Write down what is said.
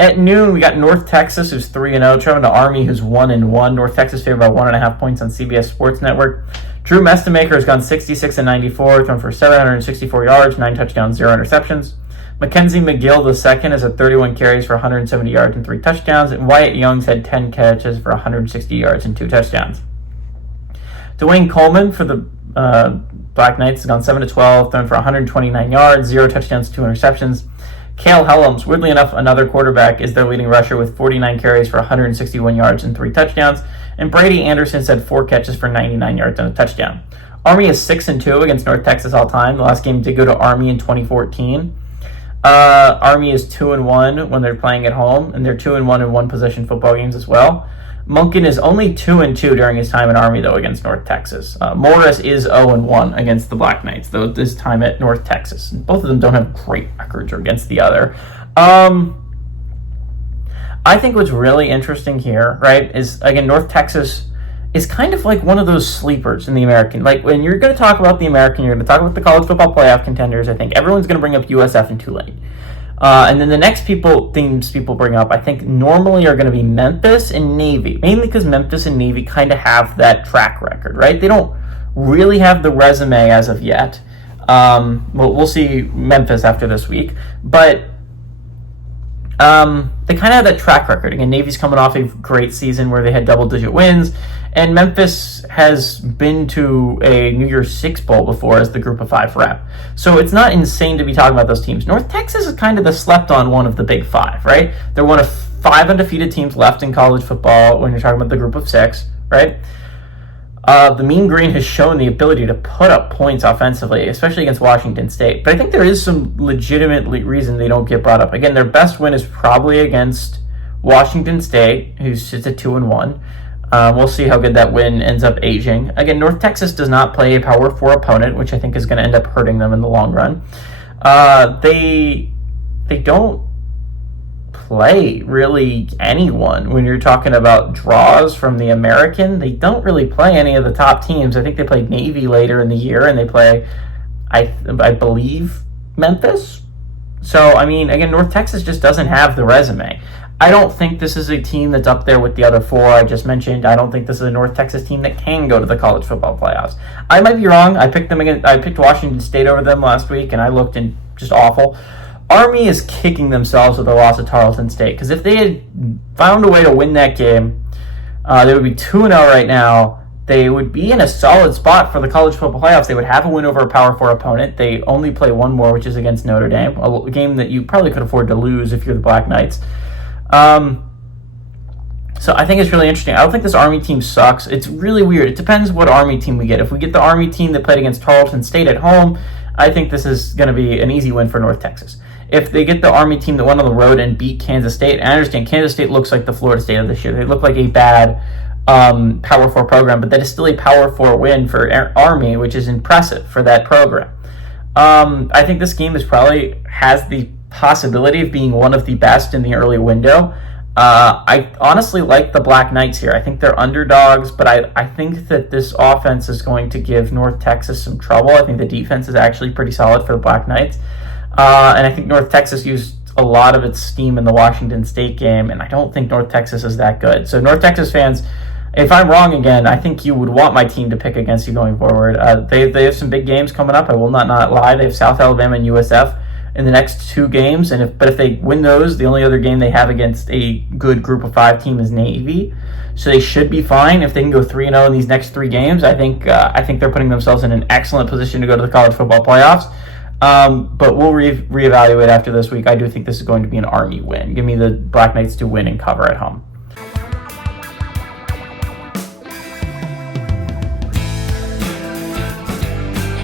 At noon, we got North Texas, who's 3-0, traveling to Army, who's 1-1. North Texas favored by 1.5 points on CBS Sports Network. Drew Mestemaker has gone 66-94, thrown for 764 yards, 9 touchdowns, 0 interceptions. Mackenzie McGill II has had 31 carries for 170 yards and 3 touchdowns, and Wyatt Young's had 10 catches for 160 yards and 2 touchdowns. Dwayne Coleman for the Black Knights has gone 7-12, thrown for 129 yards, 0 touchdowns, 2 interceptions. Cale Helms, weirdly enough, another quarterback, is their leading rusher with 49 carries for 161 yards and 3 touchdowns. And Brady Anderson's had 4 catches for 99 yards and a touchdown. Army is 6-2 against North Texas all time. The last game did go to Army in 2014. Army is 2-1 when they're playing at home, and they're 2-1 in one-possession football games as well. Monken is only 2-2 during his time in Army, though, against North Texas. Morris is 0-1 against the Black Knights, though, this time at North Texas. Both of them don't have great records against the other. I think what's really interesting here, right, is, again, North Texas is kind of like one of those sleepers in the American. Like, when you're going to talk about the American, you're going to talk about the college football playoff contenders, I think everyone's going to bring up USF and Tulane. And then the next themes people bring up, I think, normally are going to be Memphis and Navy, mainly because Memphis and Navy kind of have that track record, right? They don't really have the resume as of yet. We'll see Memphis after this week, but they kind of have that track record. Again, Navy's coming off a great season where they had double-digit wins, and Memphis has been to a New Year's Six Bowl before as the Group of 5 rep. So it's not insane to be talking about those teams. North Texas is kind of the slept-on one of the Big Five, right? They're one of 5 undefeated teams left in college football when you're talking about the Group of 6, right? The Mean Green has shown the ability to put up points offensively, especially against Washington State. But I think there is some legitimate reason they don't get brought up. Again, their best win is probably against Washington State, who sits at 2-1. We'll see how good that win ends up aging. Again, North Texas does not play a Power 4 opponent, which I think is going to end up hurting them in the long run. They don't play really anyone when you're talking about draws from the American. They don't really play any of the top teams. I think they played Navy later in the year, and they play, I believe, Memphis. So, I mean, again, North Texas just doesn't have the resume. I don't think this is a team that's up there with the other 4 I just mentioned. I don't think this is a North Texas team that can go to the college football playoffs. I might be wrong. I picked Washington State over them last week, and I looked in just awful. Army is kicking themselves with the loss of Tarleton State, because if they had found a way to win that game, they would be 2-0 right now. They would be in a solid spot for the college football playoffs. They would have a win over a Power 4 opponent. They only play one more, which is against Notre Dame, a game that you probably could afford to lose if you're the Black Knights. So I think it's really interesting. I don't think this Army team sucks. It's really weird. It depends what Army team we get. If we get the Army team that played against Tarleton State at home, I think this is going to be an easy win for North Texas. If they get the Army team that went on the road and beat Kansas State, and I understand Kansas State looks like the Florida State of this year. They look like a bad Power 4 program, but that is still a Power 4 win for Army, which is impressive for that program. I think this game probably has the possibility of being one of the best in the early window. I honestly like the Black Knights here. I think they're underdogs, but I think that this offense is going to give North Texas some trouble. I think the defense is actually pretty solid for the Black Knights. And I think North Texas used a lot of its steam in the Washington State game, and I don't think North Texas is that good. So North Texas fans, if I'm wrong again, I think you would want my team to pick against you going forward. They have some big games coming up. I will not lie. They have South Alabama and USF in the next 2 games, but if they win those, the only other game they have against a good Group of 5 team is Navy. So they should be fine if they can go 3-0 in these next 3 games. I think they're putting themselves in an excellent position to go to the college football playoffs. But we'll reevaluate after this week. I do think this is going to be an Army win. Give me the Black Knights to win and cover at home.